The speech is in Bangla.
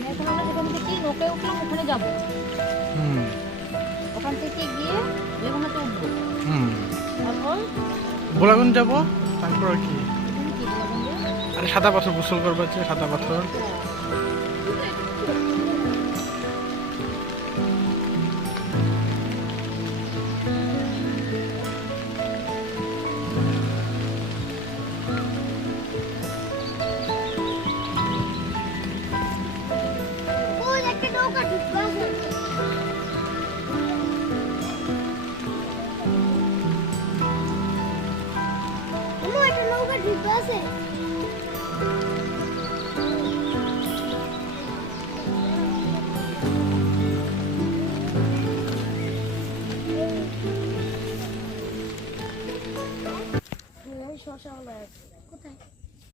মানে এখন আমরা যেখান থেকে নৌকে উঠলাম ওখানে যাবো, ওখান থেকে গিয়ে লেগুনাতে উঠবো, তারপর গোলাগুন যাবো, তারপর আর কি এখানে কি বলবেন যে আরে সাদা পাথর গোসল করবো, সাদা পাথর। ওই একটা নৌকা ঢুকছে। আমার একটা নৌকা ঢুকছে। শশা হলো কোথায়?